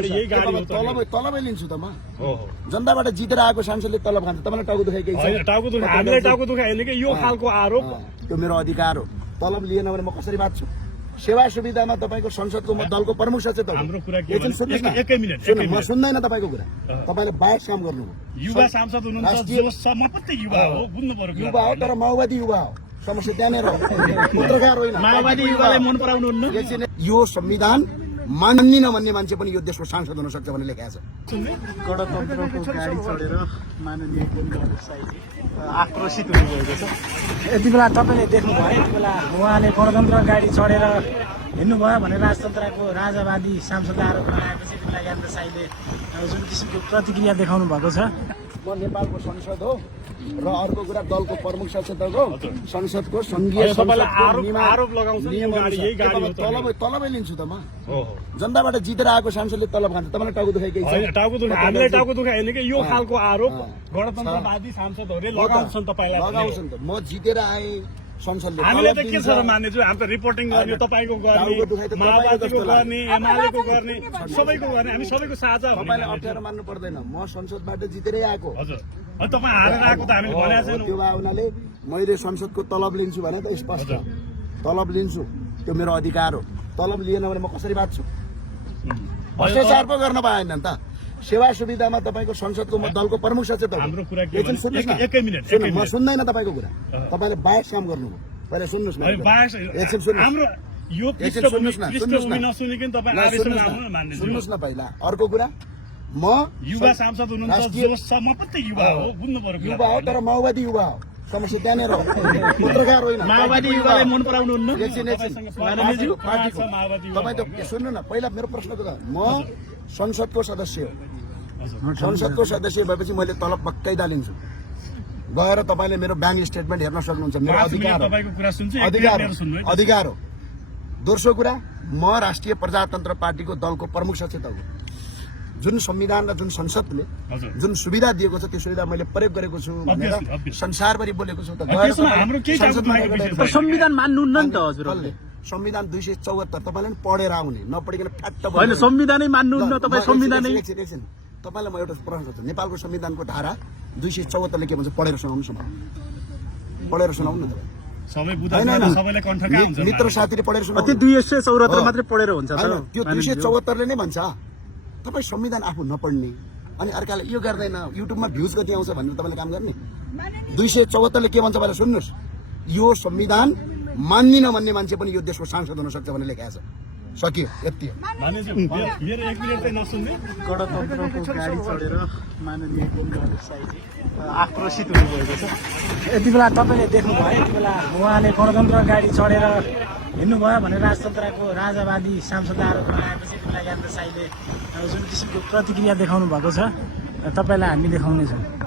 तलबै लिन्छु त म जनताबाट जितेर आएको सांसदले तलब खान्छ तपाईलाई टाउको दुखाइ केही छैन हामीलाई टाउको दुखाइ होइन कि यो खालको आरोप त्यो मेरो अधिकार हो तलब लिएन भने म कसरी बाँच्छु सेवा सुविधामा तपाईको संसदको म दलको प्रमुख सचेतक हो हाम्रो कुरा के हो एकै मिनेट म सुन्दैन तपाईको कुरा तपाईले बाहेक काम गर्नु युवा सांसद हुनुहुन्छ जो समापत्ति युवा हो बुझ्नु पर्यो युवा हो तर माओवादी युवा हो समस्या त्यहाँनिर हो पत्रकार होइन माओवादी युवालाई मन पराउनुहुन्न यो संविधान मान्दिन भन्ने मान्छे पनि यो देशको सांसद हुन सक्छ भन्ने लेखेको छ गणतन्त्रको गाडी चढेर माननीय आक्रोशित हुनुभएको छ। यति बेला तपाईँले देख्नुभयो यति बेला उहाँले गणतन्त्र गाडी चढेर हिँड्नुभयो भने राजतन्त्रको राजावादी सांसदले आरोप लगाएपछि यति बेला ज्ञानेन्द्र साईले जुन किसिमको प्रतिक्रिया देखाउनु भएको छ। म नेपालको संसद हो र अर्को कुरा दलको प्रमुख सचेतक हो संसदको संघीय तलबै लिन्छु त म जनताबाट जितेर आएको सांसदले तलब खान्छ तपाईलाई टाउको दुखाइ केही छैन हामीलाई टाउको दुखाइ होइन कि यो खालको आरोप गणतन्त्रवादी सांसदहरूले लगाउँछन् तपाईलाई लगाउँछन् त म जितेर आए संसदले हामीले त के छ र मान्ने हामी त रिपोर्टिङ गर्ने तपाईको गर्ने माओवादीको गर्ने एमालेको गर्ने सबैको गर्ने हामी सबैको साझा हो तपाईलाई अप्ठ्यारो मान्नु पर्दैन म संसदबाट जितेरै आएको हजुर तपाईँ हारेर आएको त हामीले भनेको छैनौँ त्यो भावनाले मैले संसदको तलब लिन्छु भने त स्पष्ट तलब लिन्छु त्यो मेरो अधिकार हो तलब लिएन भने म कसरी बाँच्छु भ्रष्टाचार पो गर्न पाएन नि त सेवा सुविधामा तपाईको संसदको म दलको प्रमुख सचेतक हाम्रो कुरा के हो एकै मिनेट म सुन्दैन तपाईको कुरा तपाईले बाहेक काम गर्नु पहिला सुन्नुस् न एकछिन सुन्नुस् हाम्रो यो पृष्ठभूमि नसुनिकन तपाईँ आदेशमा मान्ने सुन्नुस् न पहिला अर्को कुरा म युवा सांसद हुनुहुन्छ जो समापत्ति युवा हो बुझ्नु पर्यो युवा हो तर माओवादी युवा हो समस्या त्यहाँनिर हो पत्रकार होइन माओवादी युवालाई मन पराउनुहुन्न तपाईँ त सुन्नु न पहिला मेरो प्रश्नको त म संसदको सदस्य हो संसदको सदस्य भएपछि मैले तलब पक्कै दालिन्छु गएर तपाईँले मेरो ब्याङ्क स्टेटमेन्ट हेर्न सक्नुहुन्छ मेरो अधिकार हो दोस्रो कुरा म राष्ट्रिय प्रजातन्त्र पार्टीको दलको प्रमुख सचेतक हो जुन संविधान र जुन संसदले जुन सुविधा दिएको छ त्यो सुविधा मैले प्रयोग गरेको छु भनेर संसारभरि बोलेको छु त संविधान मान्नुहुन्न नि त हजुरहरूले संविधान 274 तपाईले पढेर आउने नपढिकन फ्याट्ट होइन संविधानै मान्नुहुन्न तपाईँ संविधानै तपाईलाई म एउटा प्रश्न गर्छु नेपालको संविधानको धारा 274 ले के भन्छ पढेर सुनाउनु पढेर सुनाउनु न सबै बुझ्दैन सबैले कण्ठका हुन्छ मित्र साथीले पढेर सुनाउनु त्यो 274 मात्रै पढेर हुन्छ त्यो 274 ले नै भन्छ तपाई संविधान आफू नपढ्ने अनि अर्काले यो गर्दैन युट्युबमा भ्युज कति आउँछ भनेर तपाईले काम गर्ने 274 ले के भन्छ पहिला सुन्नुस् यो संविधान मान्दिन भन्ने मान्छे पनि यो देशको सांसद हुन सक्छ भन्ने लेखेको छ सकियो यति मेरो 1 मिनेट चाहिँ नसुन्ने गणतन्त्रको गाडी चढेर माननीय आक्रोशित हुनुभएको छ। यति बेला तपाईँले देख्नुभयो यति बेला उहाँले गणतन्त्र गाडी चढेर हिँड्नुभयो भने राजतन्त्रको राजावादी सांसदले आरोप लगाएपछि यति बेला ज्ञानेन्द्र साईले जुन किसिमको प्रतिक्रिया देखाउनु भएको छ तपाईँलाई हामी देखाउनेछौँ।